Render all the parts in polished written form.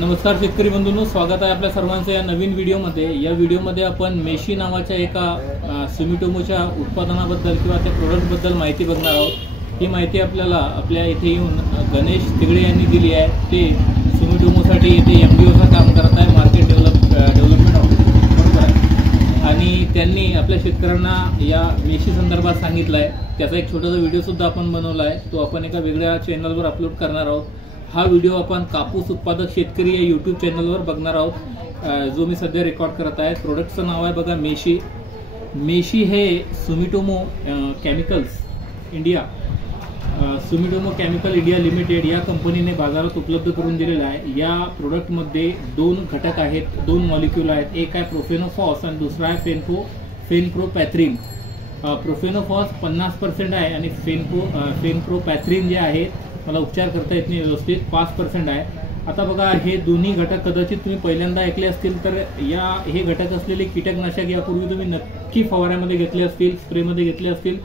नमस्कार शेतकरी बंधूंनो, स्वागत आहे आपल्या सर्वांचं या नवीन व्हिडिओमध्ये। या व्हिडिओमध्ये आपण मेशी नावाच्या एका सुमिटोमोच्या उत्पादनाबद्दल किंवा त्या प्रोडक्टबद्दल माहिती बघणार आहोत। ही माहिती आपल्याला आपल्या इथे येऊन गणेश तिगडे यांनी दिली आहे। ते सुमिटोमोसाठी इथे MDOचं काम करत आहे, मार्केट डेव्हलपमेंट ऑफिसर, आणि त्यांनी आपल्या शेतकऱ्यांना या मेशी संदर्भात सांगितलं आहे। त्याचा एक छोटासा व्हिडिओसुद्धा आपण बनवला आहे, तो आपण एका वेगळ्या चॅनलवर अपलोड करणार आहोत। हा व्हिडिओ आपण कापूस उत्पादक शेतकरी या यूट्यूब चॅनलवर बघणार आहोत, जो मी सध्या रेकॉर्ड करत आहे। प्रोडक्टचं नाव आहे बघा मेशी। मेशी हे Sumitomo chemicals India Sumitomo chemical India limited या कंपनीने बाजारात उपलब्ध करून दिलेला आहे। या प्रोडक्टमध्ये दोन घटक आहेत, दोन मॉलिक्यूल आहेत। एक आहे प्रोफेनोफॉस आणि दुसरा आहे फेनप्रोपॅथ्रिन। प्रोफेनोफॉस 50% आहे आणि फेनप्रोपॅथ्रिन जे आहे मला उच्चार करता येत नाही व्यवस्थित, 5% आहे। आता बघा, हे दोन्ही घटक कदाचित तुम्ही पहिल्यांदा ऐकले असतील, तर हे घटक असलेले कीटकनाशक यापूर्वी तुम्ही नक्की फवाऱ्यामध्ये घेतले असतील, स्प्रेमध्ये घेतले असतील।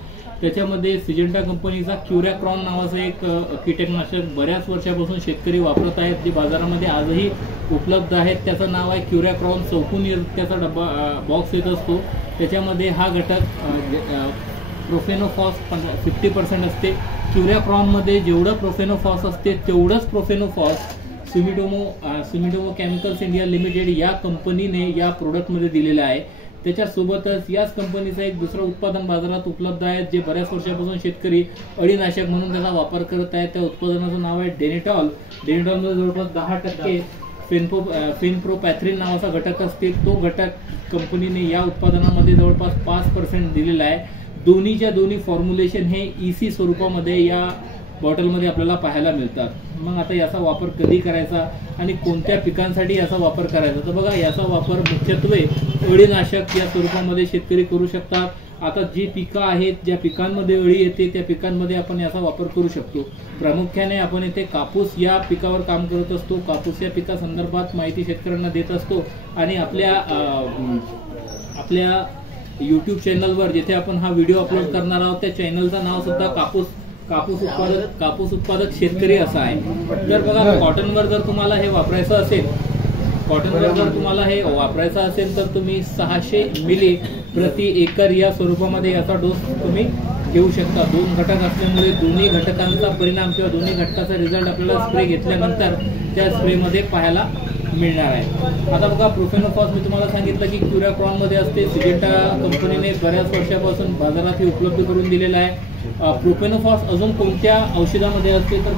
त्याच्यामध्ये सिजेंटा कंपनीचा क्युरॅक्रॉन नावाचं एक कीटकनाशक बऱ्याच वर्षापासून शेतकरी वापरत आहेत, जे बाजारामध्ये आजही उपलब्ध आहेत। त्याचं नाव आहे क्युरॅक्रॉन। चौकोनी त्याचा डब्बा बॉक्स येत असतो, त्याच्यामध्ये हा घटक प्रोफेनोफॉस 50% असते। क्युरॅक्रॉनमध्ये जेवढं प्रोफेनोफॉस असते तेवढंच profenofos Sumitomo chemicals India limited या कंपनीने या प्रोडक्टमध्ये दिलेलं आहे। त्याच्यासोबतच याच कंपनीचं एक दुसरं उत्पादन बाजारात उपलब्ध आहे, जे बऱ्याच वर्षापासून शेतकरी अळीनाशक म्हणून त्याचा वापर करत आहेत। त्या उत्पादनाचं नाव आहे डेनिटॉल। डेनिटॉलमध्ये जवळपास 10% फेनप्रोपॅथ्रिन नावाचा घटक असते। तो घटक कंपनीने या उत्पादनामध्ये जवळपास 5% दिलेला आहे। दोन्हीच्या दोन्ही फॉर्म्युलेशन हे EC स्वरूपामध्ये या बॉटलमध्ये आपल्याला पाहायला मिळतात। मग आता याचा वापर कधी करायचा आणि कोणत्या पिकांसाठी याचा वापर करायचा, तर बघा, याचा वापर मुख्यत्वे अळीनाशक या स्वरूपामध्ये शेतकरी करू शकतात। आता जी पिकं आहेत, ज्या पिकांमध्ये अळी येते त्या पिकांमध्ये आपण याचा वापर करू शकतो। प्रामुख्याने आपण इथे कापूस या पिकावर काम करत असतो। कापूस या पिकासंदर्भात माहिती शेतकऱ्यांना देत असतो आणि आपल्या यूट्यूब चॅनलवर जिथे आपण हा व्हिडिओ अपलोड करणार आहोत त्या चॅनलचं नाव सुद्धा कापूस उत्पादक शेतकरी असं आहे। तर बघा, कॉटनवर जर तुम्हाला हे वापरायचं असेल तर तुम्ही 600 मिली प्रति एकर या स्वरूपामध्ये याचा डोस तुम्ही घेऊ शकता। दोन घटक असल्यामुळे दोन्ही घटकांचा परिणाम किंवा दोन्ही घटकाचा रिझल्ट आपल्याला स्प्रे घेतल्यानंतर त्या स्प्रेमध्ये पाहायला मिळणार आहे। आता बघा, प्रोफेनोफॉस मी तुम्हाला सांगितलं की क्युरॅक्रॉनमध्ये असते। सिजेंटा कंपनीने बऱ्याच वर्षापासून बाजारात हे उपलब्ध करून दिलेलं आहे। प्रोफेनोफॉस अजून कोणत्या औषधामध्ये असते, तर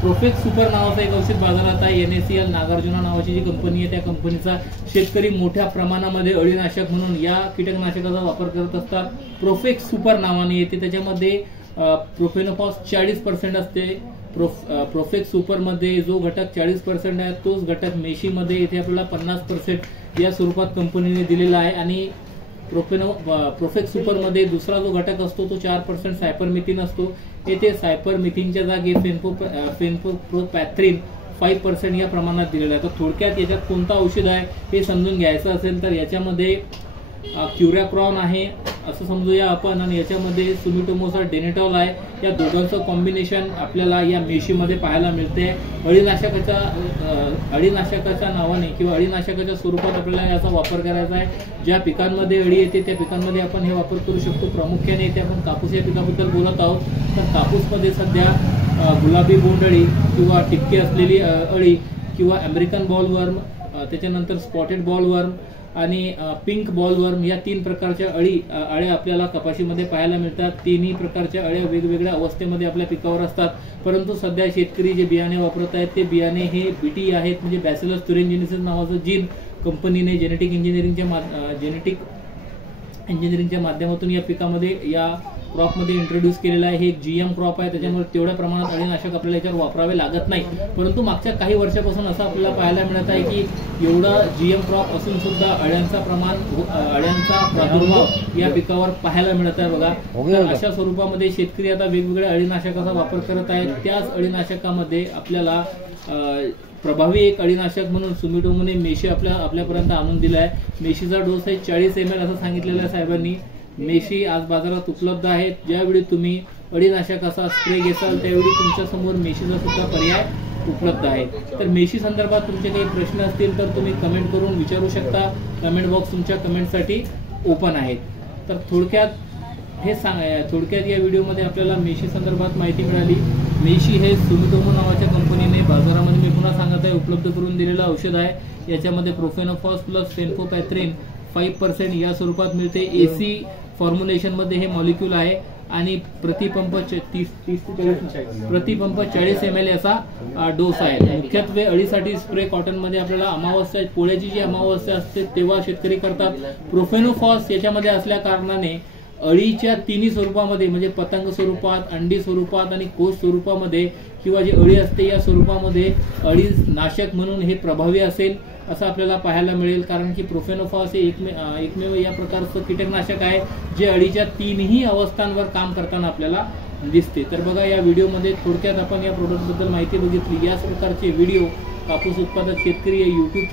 प्रोफेक्स सुपर नावाचं एक औषध बाजारात आहे। NACL नागार्जुना नावाची जी कंपनी आहे त्या कंपनीचा शेतकरी मोठ्या प्रमाणामध्ये अळीनाशक म्हणून या कीटकनाशकाचा वापर करत असतात। प्रोफेक्स सुपर नावाने येते, त्याच्यामध्ये प्रोफेनोफॉस 40% असते। प्रोफेक्स सुपरमध्ये जो घटक 40% आहे तोच घटक मेशीमध्ये इथे आपल्याला 50% या स्वरूपात कंपनीने दिलेला आहे। आणि प्रोफेक्स सुपरमध्ये दुसरा जो घटक असतो तो 4% सायपरमिथिन असतो। येथे सायपरमिथिनच्या जागी फेनप्रोपॅथ्रिन 5% या प्रमाणात दिलेलं आहे। तर थोडक्यात याच्यात कोणतं औषध आहे हे समजून घ्यायचं असेल तर याच्यामध्ये क्युरॅक्रॉन आहे असं समजूया आपण, आणि याच्यामध्ये सुमिटोमोचा डेनिटॉल आहे। या दोघांचं कॉम्बिनेशन आपल्याला या मेशीमध्ये पाहायला मिळते। अळीनाशकाच्या नावाने किंवा अळीनाशकाच्या स्वरूपात आपल्याला याचा वापर करायचा आहे। ज्या पिकांमध्ये अळी येते त्या पिकांमध्ये आपण हे वापर करू शकतो। प्रामुख्याने इथे आपण कापूस या पिकाबद्दल बोलत आहोत, तर कापूसमध्ये सध्या गुलाबी बोंडअळी किंवा टिपके असलेली अळी किंवा अमेरिकन बॉलवर्म, त्याच्यानंतर स्पॉटेड बॉलवर्म आणि पिंक बॉलवर्म या 3 प्रकारच्या अळ्या आपल्याला कपाशीमध्ये पाहायला मिळतात। तिन्ही प्रकारच्या अळ्या वेगवेगळ्या अवस्थेमध्ये आपल्या पिकावर असतात, परंतु सध्या शेतकरी जे बियाणे वापरत आहेत ते बियाणे हे BT आहेत, म्हणजे बॅसिलस thuringiensis नावाचं जीन कंपनीने जेनेटिक इंजिनिअरिंगच्या माध्यमातून या पिकामध्ये या क्रॉपमध्ये इंट्रोड्यूस केलेला आहे। हे एक GM क्रॉप आहे, त्याच्यामुळे तेवढ्या प्रमाणात अळीनाशक आपल्याला याच्यावर वापरावे लागत नाही। परंतु मागच्या काही वर्षापासून असं आपल्याला पाहायला मिळत आहे की एवढा GM क्रॉप असून सुद्धा अळ्यांचा प्रादुर्भाव या पिकावर पाहायला मिळत आहे बघा। तर अशा स्वरूपामध्ये शेतकरी आता वेगवेगळ्या अळीनाशकाचा वापर करत आहेत। त्याच अळीनाशकामध्ये आपल्याला प्रभावी एक अळीनाशक म्हणून सुमिटोमोने मेशी आपल्यापर्यंत आणून दिला आहे। मेशीचा डोस आहे 40 ml असं सांगितलेलं आहे साहेबांनी। मेशी आज बाजारात उपलब्ध आहेत। ज्यावेळी तुम्ही अळीनाशकाचा स्प्रे घेसाल त्यावेळी तुमच्या समोर मेशीचा सुद्धा पर्याय उपलब्ध आहेत. तर मेशी संदर्भात तुमचे काही प्रश्न असतील तर तुम्ही कमेंट करून विचारू शकता. कमेंट बॉक्स तुमच्या कमेंटसाठी ओपन आहेत. तर थोडक्यात या व्हिडिओमध्ये आपल्याला मेशी संदर्भात माहिती मिळाली. मेशी हे सुमिटोमो नावाच्या कंपनीने बाजारामध्ये मी पुन्हा सांगत आहे उपलब्ध करून दिलेलं औषध आहे. याच्यामध्ये प्रोफेनोफॉस प्लस फेन्फोपॅथ्रिन 5% या स्वरूपात मिळते. AC फॉर्म्युलेशनमध्ये हे मॉलिक्यूल आहे आणि प्रतिपंप 40 ml याचा डोस आहे. मुख्यत्वे अळीसाठी स्प्रे कॉटनमध्ये आपल्याला अमावस्या पोळ्याची जी अमावस्या असते तेव्हा शेतकरी करतात. प्रोफेनोफॉस याच्यामध्ये असल्या कारणाने अळीच्या तिन्ही स्वरूपामध्ये म्हणजे पतंग स्वरूपात, अंडी स्वरूपात आणि कोश स्वरूपामध्ये किंवा जी अळी असते या स्वरूपामध्ये अळी नाशक म्हणून हे प्रभावी असेल असं आपल्याला पाहायला मिळेल. कारण की प्रोफेनोफॉस हे एकमेव या प्रकारचं कीटकनाशक आहे जे अळीच्या तीनही अवस्थांवर काम करताना आपल्याला दिसते. तर बघा या व्हिडिओमध्ये थोडक्यात आपण या प्रोडक्टबद्दल माहिती बघितली. याच प्रकारचे व्हिडिओ कापूस उत्पादक शेतकरी या यूट्यूब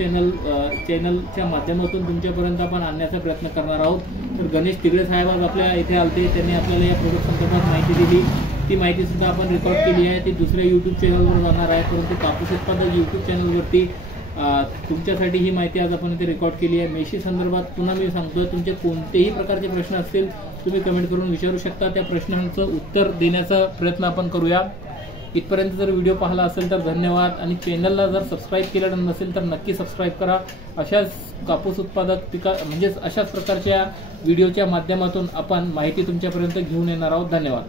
चॅनलच्या माध्यमातून तुमच्यापर्यंत आपण आणण्याचा प्रयत्न करणार आहोत. तर गणेश तिगडे साहेब आज आपल्या इथे आलते. त्यांनी आपल्याला या प्रोडक्ट संदर्भात माहिती दिली. ती माहिती सुद्धा आपण रेकॉर्ड केली आहे. ती दुसऱ्या यूट्यूब चॅनलवर जाणार आहे. परंतु कापूस उत्पादक यूट्यूब चॅनलवरती तुमच्यासाठी ही माहिती आज आपण इथे रेकॉर्ड केली आहे. मेशी संदर्भात पुन्हा मी सांगतोय तुमचे कोणतेही प्रकारचे प्रश्न असतील तुम्ही कमेंट करून विचारू शकता. त्या प्रश्नांचं उत्तर देण्याचा प्रयत्न आपण करूया. इथपर्यंत जर व्हिडिओ पाहिला असेल तर धन्यवाद. आणि चॅनलला जर सबस्क्राईब केलं नसेल तर नक्की सबस्क्राईब करा. अशाच कापूस उत्पादक अशाच प्रकारच्या व्हिडिओच्या माध्यमातून आपण माहिती तुमच्यापर्यंत घेऊन येणार आहोत. धन्यवाद.